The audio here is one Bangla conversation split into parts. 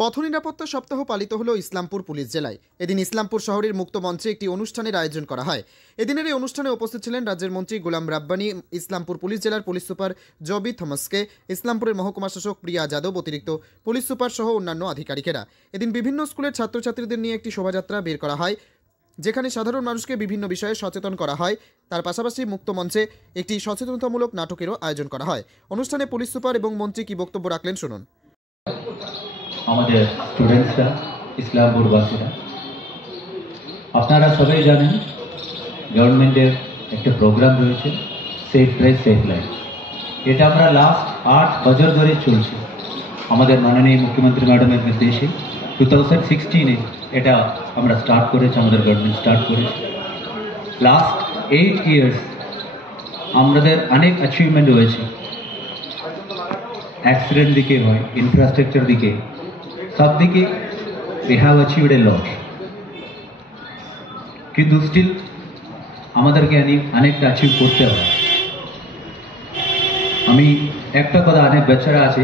পথ নিরাপত্তা সপ্তাহ পালিত হলো ইসলামপুর পুলিশ জেলায়। এদিন ইসলামপুর শহরের মুক্ত মঞ্চে একটি অনুষ্ঠানের আয়োজন করা হয়। এদিনের এই অনুষ্ঠানে উপস্থিত ছিলেন রাজ্যের মন্ত্রী গোলাম রাব্বানি, ইসলামপুর পুলিশ জেলার পুলিশ সুপার জবি থমাসকে, ইসলামপুরের মহকুমা শাসক প্রিয়া যাদব, অতিরিক্ত পুলিশ সুপার সহ অন্যান্য আধিকারিকেরা। এদিন বিভিন্ন স্কুলের ছাত্রছাত্রীদের নিয়ে একটি শোভাযাত্রা বের করা হয়, যেখানে সাধারণ মানুষকে বিভিন্ন বিষয়ে সচেতন করা হয়। তার পাশাপাশি মুক্ত মঞ্চে একটি সচেতনতামূলক নাটকেরও আয়োজন করা হয়। অনুষ্ঠানে পুলিশ সুপার এবং মন্ত্রী কি বক্তব্য রাখলেন শুনুন। আমাদের স্টুডেন্টসরা, ইসলামপুরবাসীরা, আপনারা সবাই জানেন গভর্নমেন্টের একটা প্রোগ্রাম রয়েছে সেফ ড্রাইভ সেফ লাইফ। এটা আমরা লাস্ট 8 বছর ধরে চলছে। আমাদের মাননীয় মুখ্যমন্ত্রী ম্যাডামের নির্দেশে 2016-এ এটা আমরা স্টার্ট করেছি, আমাদের গভর্নমেন্ট স্টার্ট করেছে। লাস্ট 8 ইয়ার্স আমাদের অনেক অ্যাচিভমেন্ট হয়েছে। অ্যাক্সিডেন্ট দিকে হয়, ইনফ্রাস্ট্রাকচার দিকে, সব দিকে we have achieved a lot, কিন্তু স্টিল আমাদেরকে অনেকটা অ্যাচিভ করতে হবে। আমি একটা কথা, অনেক বাচ্চারা আছে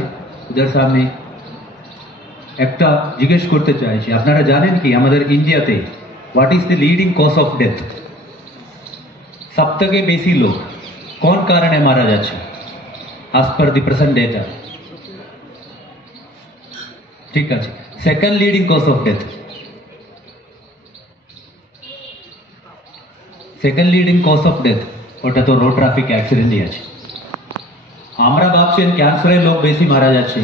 ওদের সামনে একটা জিজ্ঞেস করতে চাইছি, আপনারা জানেন কি আমাদের ইন্ডিয়াতে what is the leading cause of death? সব থেকে বেশি লোক কোন কারণে মারা যাচ্ছে as per the present data? ঠিক আছে, second leading cause of death, second leading cause of death ওটা তো রোড ট্রাফিক অ্যাক্সিডেন্টই আছে। আমরা ভাবছেন ক্যান্সারের লোক বেশি মারা যাচ্ছে,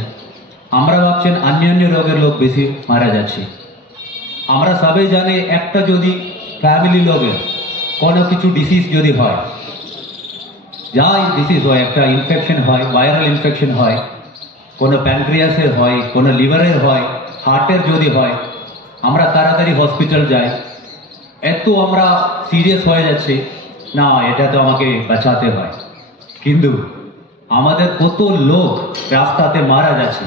আমরা ভাবছেন অন্যান্য রোগের লোক বেশি মারা যাচ্ছে। আমরা সবাই জানি একটা যদি ফ্যামিলি লোকের কোনো কিছু ডিসিজ যদি হয়, যাই ডিসিজ হয়, একটা ইনফেকশন হয়, ভাইরাল ইনফেকশন হয়, কোনো প্যানক্রিয়াসের হয়, কোনো লিভারের হয়, হার্টের যদি হয়, আমরা তাড়াতাড়ি হসপিটাল যাই। এত আমরা সিরিয়াস হয়ে যাচ্ছে, না এটা তো আমাকে বাঁচাতে হয়। কিন্তু আমাদের কত লোক রাস্তাতে মারা যাচ্ছে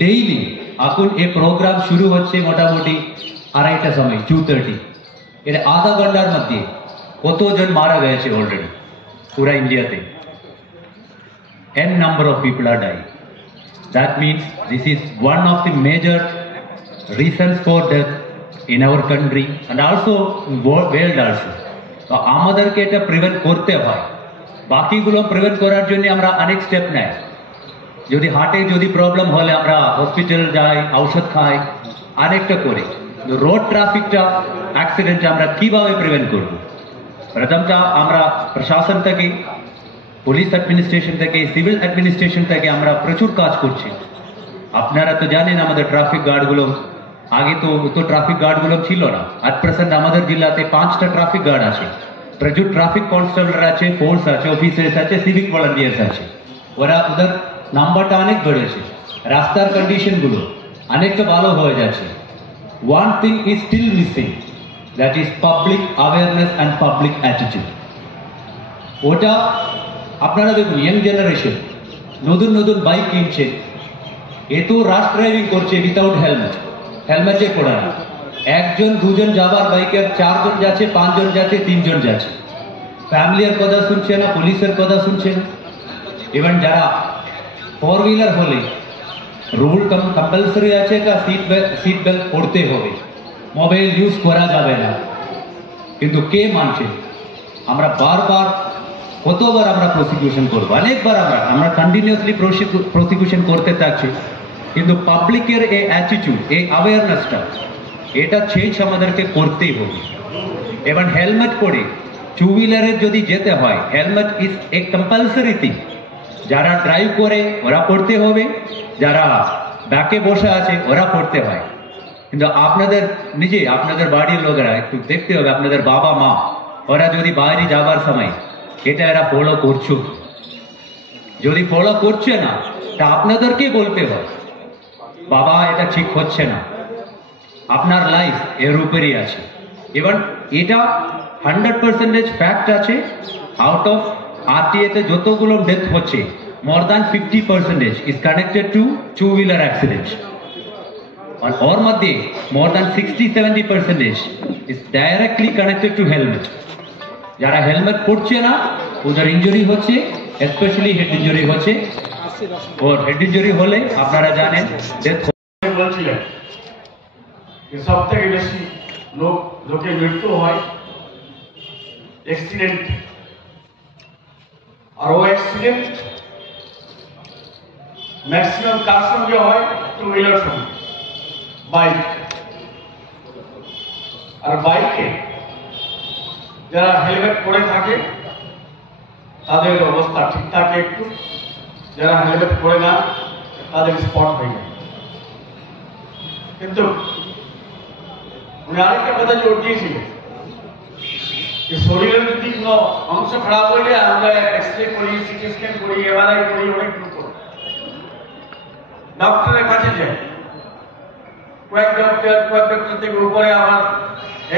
ডেইলি। এখন এই প্রোগ্রাম শুরু হচ্ছে মোটামুটি 2:30 সময়, 2:30, এর আধা ঘন্টার মধ্যে কতজন মারা গেছে অলরেডি পুরা ইন্ডিয়াতে। n number of people are dying. That means this is one of the major reasons for death in our country and also world also. তো আমাদেরকে এটা প্রিভেন্ট করতে হয়। বাকিগুলো প্রিভেন্ট করার জন্য আমরা অনেক স্টেপ নেই। যদি হার্টে যদি প্রবলেম হলে আমরা হসপিটাল যাই, ঔষধ খাই, অনেকটা করি। রোড ট্রাফিকটা অ্যাক্সিডেন্ট আমরা কিভাবে প্রিভেন্ট করব? প্রথমটা আমরা প্রশাসন থেকে, পুলিশ অ্যাডমিনিস্ট্রেশন থেকে, সিভিল অ্যাডমিনিস্ট্রেশন থেকে আমরা প্রচুর কাজ করছি। আপনারা তো জানেন আমাদের ট্রাফিক গার্ডগুলো, আগে তো ট্রাফিক গার্ডগুলো ছিল না। আট প্রেজেন্ট আমাদের জেলাতে 5টা ট্রাফিক গার্ড আছে, প্রচুর ট্রাফিক কনস্টেবল আছে, ফোর্স আছে, অফিসার্স আছে, সিভিক ভলান্টিয়ার্স আছে। ওরা ওদের নাম্বারটা অনেক বেড়েছে, রাস্তার কন্ডিশনগুলো অনেকটা ভালো হয়ে যাচ্ছে। One thing is still missing, that is public awareness and public attitude. ওটা আপনারা দেখুন, ইয়াং জেনারেশন নতুন নতুন বাইক কিনছে, এত রাশ ড্রাইভিং করছে উইথাউট হেলমেট, হেলমেটে পড়া না। 1জন 2জন যাবার বাইকের 4জন যাচ্ছে, 5জন যাচ্ছে, 3জন যাচ্ছে। ফ্যামিলির কথা শুনছে না, পুলিশের কথা শুনছে না। ইভেন যারা 4 হুইলার হলে রুল কম্পালসারি আছে, সিট বেল্ট পড়তে হবে, মোবাইল ইউজ করা যাবে না, কিন্তু কে মানছে? আমরা বারবার কতবার আমরা প্রসিকিউশন করবো, অনেকবার আমরা কন্টিনিউয়াসলি প্রসিকিউশন করতে থাকছি, কিন্তু পাবলিকের এই অ্যাটিটিউড, এই অ্যাওয়ারনেসটা, এটা চেঞ্জ আমাদেরকে করতেই হবে। এবং হেলমেট পরে 2 হুইলারের যদি যেতে হয়, helmet is a compulsory thing. যারা ড্রাইভ করে ওরা পড়তে হবে, যারা ব্যাকে বসে আছে ওরা পড়তে হয়। কিন্তু আপনাদের নিজে, আপনাদের বাড়ির লোকেরা একটু দেখতে হবে, আপনাদের বাবা মা ওরা যদি বাইরে যাবার সময় এটা এরা ফলো করছো, যদি ফলো করছে না তা আপনাদেরকে বলতে হবে, বাবা এটা ঠিক হচ্ছে না, আপনার লাইফ এর উপরই আছে। এবং এটা 100% ফ্যাক্ট আছে। আউট অফ আরটিএতে যতগুলো ডেথ হচ্ছে, more than 50% is connected to 2 wheeler accidents, আর ওর মধ্যে more than 60-70% is directly connected to helmet. যারা হেলমেট পরছে না ওদের ইনজুরি হচ্ছে, স্পেশালি হেড ইনজুরি হচ্ছে। ওর হেড ইনজুরি হলে আপনারা জানেন ডেথ বলছিলেন যে সব থেকে বেশি লোকের মৃত্যু হয় অ্যাক্সিডেন্ট, আর ও অ্যাক্সিডেন্ট ম্যাক্সিমাম কার সঙ্গে হয়? টু হুইলার সঙ্গে, বাইক। আর বাইকে যারা হেলমেট পরে থাকে তাদের অবস্থা ঠিক থাকে একটু, যারা হেলমেট পরে না তাদের স্পট হয়ে যায়। কিন্তু উনি আরেকটা কথা জোর দিয়েছিলেন যে শরীরের যদি কোনো অংশ খারাপ হইলে আমরা এক্সরে করি, সিটি স্ক্যান করি, এমআরআই করি, অনেক কিছু করি, ডক্টরের কাছে যাই। কয়েক ডক্টর থেকে উপরে আমার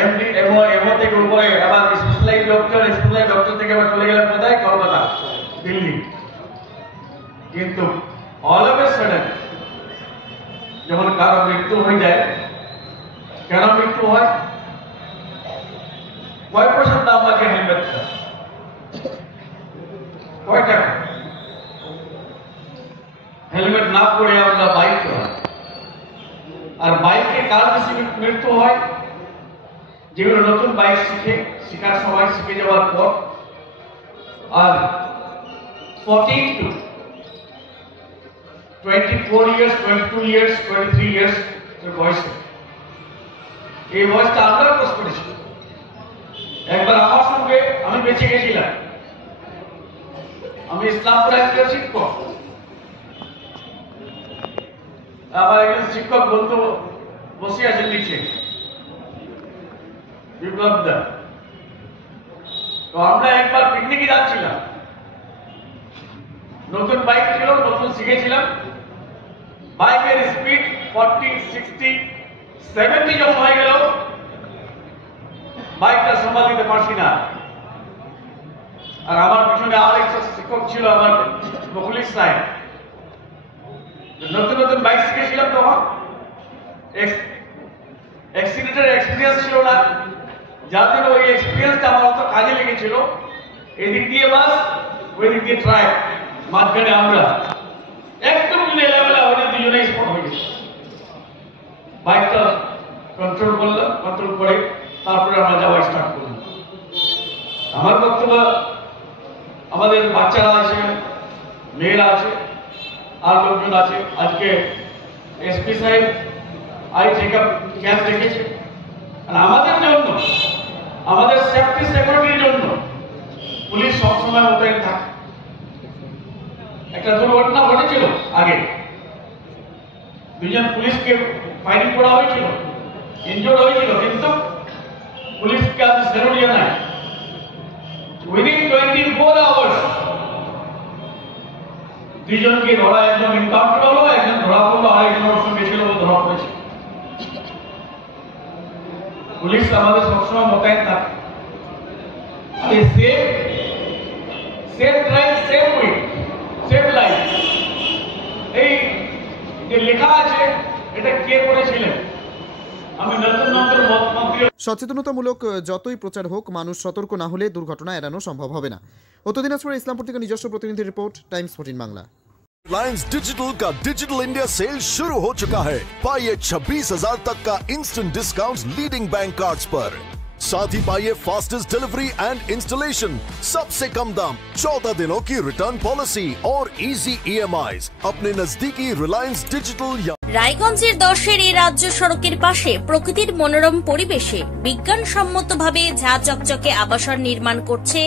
এমডি এমও থেকে উপরে আবার স্পেশালাইজ ডক্টর থেকে আবার চলে গেলাম কোথায়? কলকাতা, দিল্লি। কিন্তু অল অফ এ সাডেন যেমন কারো মৃত্যু হয়ে যায়, কেন মৃত্যু হয়? কয় পয়সার দাম আছে হেলমেটটা? কয় টাকা? হেলমেট না পরে আমরা বাইক চালাই। আর বাইকে কার বেশি মৃত্যু হয়? যেগুলো নতুন বাইক শেখার সময় শিখে যাওয়ার পর, আর 14 to 24 years, 22 years, 23 years বয়সে, এই বয়সটা আমরা ক্রস করেছি। একবার আমার সঙ্গে আমি বেঁচে গেছিলাম, আমি ইসলামপুর একজন শিক্ষক, আমার একজন শিক্ষক বন্ধু বসে আছেন নিচে, বিপ্লব দা। তো আমরা একবার পিকনিকে যাচ্ছিলাম, নতুন বাইক ছিল, নতুন শিখেছিলাম। বাইকের স্পিড 40, 60, 70 যখন হয়ে গেল বাইকটা সামাল দিতে পারছি না। আর আমার পিছনে আরেকটা শিক্ষক ছিল, আমার বকুলি সাহেব। নতুন নতুন বাইক শিখেছিলাম, তখন অ্যাক্সিডেন্টের এক্সপিরিয়েন্স ছিল না, যার জন্য ওই এক্সপিরিয়েন্সটা আমার অত কাজে লেগেছিল। এদিক দিয়ে বাস, ওই দিক দিয়ে ট্রাক, মাঝখানে আমরা একদম লেভেলা হয়ে দুজনে স্পট হয়ে গেছে। বাইকটা কন্ট্রোল করলাম, কন্ট্রোল করে তারপরে আমরা যাওয়া স্টার্ট করলাম। আমার বক্তব্য, আমাদের বাচ্চারা আছে, মেয়েরা আছে, আর লোকজন আছে। আজকে এসপি সাহেব আই চেকআপ ক্যাম্প রেখেছে। আর আমাদের জন্য, আমাদের সেফটি সিকিউরিটির জন্য পুলিশ সবসময় মোতায়েন থাকে। একটা দুর্ঘটনা ঘটেছিল আগে, দুজন পুলিশকে ফায়ারিং করা হয়েছিল, ইনজোর্ড হয়েছিল, কিন্তু পুলিশকে আজ স্যালুট জানাই। উইদিন 24 আওয়ার্স দুজনকে ধরা, একজন এনকাউন্টার হলো, একজন ধরা পড়লো, আর একজন ওর সঙ্গে ছিল, ধরা পড়েছে। পুলিশ আমাদের সবসময় মোতায়েন থাকে। আর এই safe drive, safe with, safe life, এই যে লেখা আছে, এটা কে করেছিলেন? আমি নতুন মন্ত্রী। সচেতনতামূলক যতই প্রচার হোক, মানুষ সতর্ক না হলে দুর্ঘটনা এড়ানো সম্ভব হবে না। উত্তর দিনাজপুর ইসলামপুর থেকে নিজস্ব প্রতিনিধি report, times 14 Bangla. Reliance digital का डिजिटल इंडिया सेल शुरू हो चुका है। पाइए 26,000 तक का instant discount leading bank cards पर। साथ ही पाइए फास्टेस्ट डिलीवरी एंड इंस्टॉलेशन, सबसे कम दाम, 14 दिनों की रिटर्न पॉलिसी और इजी EMIs अपने नजदीकी रिलायंस डिजिटल। রায়গঞ্জের 10-এর এই রাজ্য সড়কের পাশে প্রকৃতির মনোরম পরিবেশে বিজ্ঞানসম্মতভাবে ঝা চকচকে আবাসন নির্মাণ করছে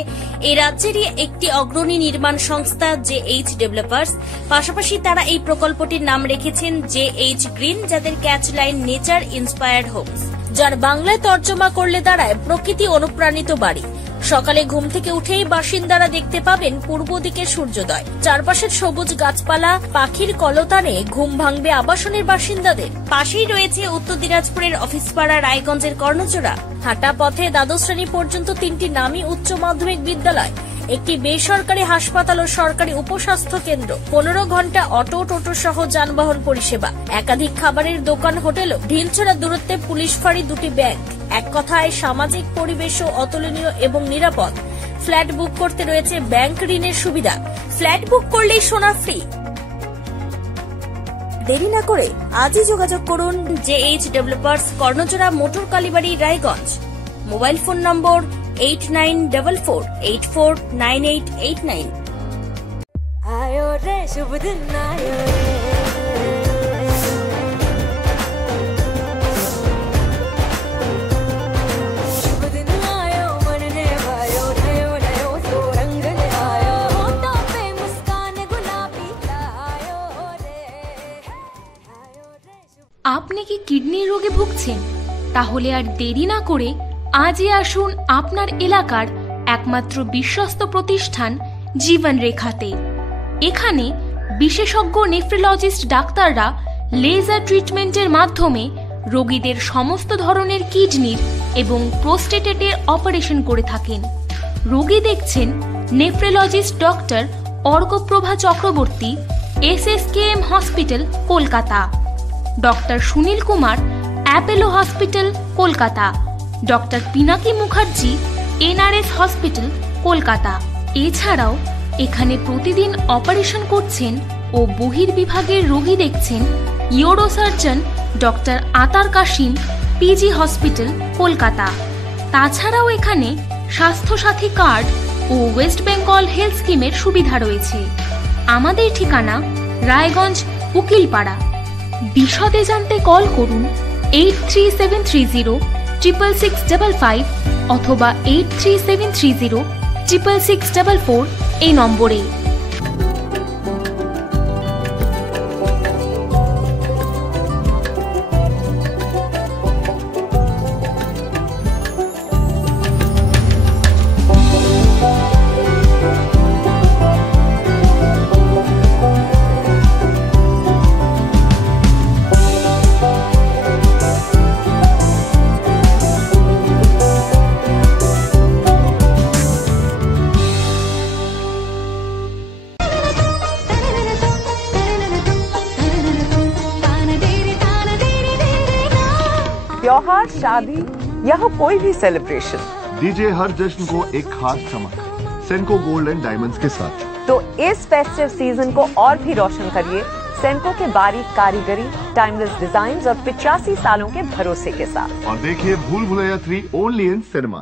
এই রাজ্যেরই একটি অগ্রণী নির্মাণ সংস্থা JH ডেভেলপার্স। পাশাপাশি তারা এই প্রকল্পটির নাম রেখেছেন JH গ্রিন, যাদের catch line nature inspired homes, যার বাংলায় তর্জমা করলে দাঁড়ায় প্রকৃতি অনুপ্রাণিত বাড়ি। সকালে ঘুম থেকে উঠেই বাসিন্দারা দেখতে পাবেন পূর্ব দিকে সূর্যোদয়, চারপাশের সবুজ গাছপালা, পাখির কলতানে ঘুম ভাঙবে আবাসনের বাসিন্দাদের। পাশেই রয়েছে উত্তর দিনাজপুরের অফিসপাড়া রায়গঞ্জের কর্ণচূড়া। হাঁটা পথে দ্বাদশ শ্রেণী পর্যন্ত 3টি নামী উচ্চ মাধ্যমিক বিদ্যালয়, একটি বেসরকারি হাসপাতাল ও সরকারি উপস্বাস্থ্য কেন্দ্র, 15 ঘন্টা অটো, টোটো সহ যানবাহন পরিষেবা, একাধিক খাবারের দোকান, হোটেলও, ঢিলছড়া দূরত্বে পুলিশ ফাঁড়ি, 2টি ব্যাংক। এক কথায় সামাজিক পরিবেশও অতুলনীয় এবং নিরাপদ। ফ্ল্যাট বুক করতে রয়েছে ব্যাংক ঋণের সুবিধা। ফ্ল্যাট বুক করলেই সোনা ফ্রি। দেরি না করে আজই যোগাযোগ করুন JH developers, Karnajora, motor Kalibari, Raiganj. Mobile phone number 8944849889। आयो रे शुभ दिन आयो रे, शुभ दिन आयो मन ने भायो, नयो नयो सो रंग ले आयो, होठों पे मुस्कान गुलाबी आयो रे, आयो रे शुभ। আপনি কি কিডনির রোগে ভুগছেন? তাহলে আর দেরি না করে আজই আসুন আপনার এলাকার একমাত্র বিশ্বস্ত প্রতিষ্ঠান জীবন রেখাতে। এখানে বিশেষজ্ঞ নেফ্রোলজিস্ট ডাক্তাররা লেজার ট্রিটমেন্টের মাধ্যমে রোগীদের সমস্ত ধরনের কিডনির এবং প্রোস্টেটের অপারেশন করে থাকেন। রোগী দেখছেন nephrologist doctor Arkaprava Chakraborty, SSKM hospital, Kolkata. Doctor Sunil Kumar, Apollo hospital, Kolkata. Doctor Pinaki Mukherjee, NRS hospital, Kolkata. এছাড়াও এখানে প্রতিদিন অপারেশন করছেন ও বহির্বিভাগের রোগী দেখছেন ইউরোসার্জন ডক্টর আতার কাশিম, PG হসপিটাল, কলকাতা। তাছাড়াও এখানে স্বাস্থ্যসাথী কার্ড ও ওয়েস্ট বেঙ্গল হেলথ স্কিমের সুবিধা রয়েছে। আমাদের ঠিকানা রায়গঞ্জ, উকিলপাড়া। বিশদে জানতে কল করুন 8373066655 অথবা 8373066644 এই নম্বরে। त्योहार, शादी या हो कोई भी सेलिब्रेशन, दीजिए हर जश्न को एक खास चमक सेंको गोल्ड एंड डायमंड्स के साथ। तो इस फेस्टिव सीजन को और भी रोशन करिए सेंको के बारीक कारीगरी, टाइमलेस डिजाइन्स और 85 सालों के भरोसे के साथ। और देखिए भूल भुलैया 3 ओनली इन सिनेमा।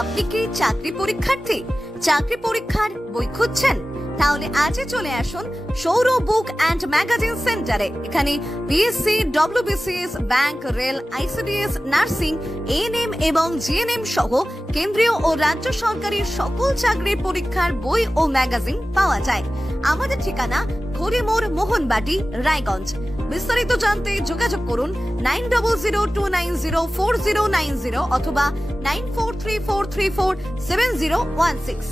আপনি কি চাকরি পরীক্ষার্থী? চাকরি পরীক্ষার বই খুঁজছেন? তাহলে আজই চলে আসুন সৌর বুক অ্যান্ড ম্যাগাজিন সেন্টারে। এখানে BSc, WBCS, bank, rail, ICDS, nursing, ANM এবং GNM সহ কেন্দ্রীয় ও রাজ্য সরকারের সকল চাকরির পরীক্ষার বই ও ম্যাগাজিন পাওয়া যায়। আমাদের ঠিকানা খড়িমোড়, মোহনবাটি, রায়গঞ্জ। বিস্তারিত জানতে যোগাযোগ করুন 9002904090 অথবা 9434347016।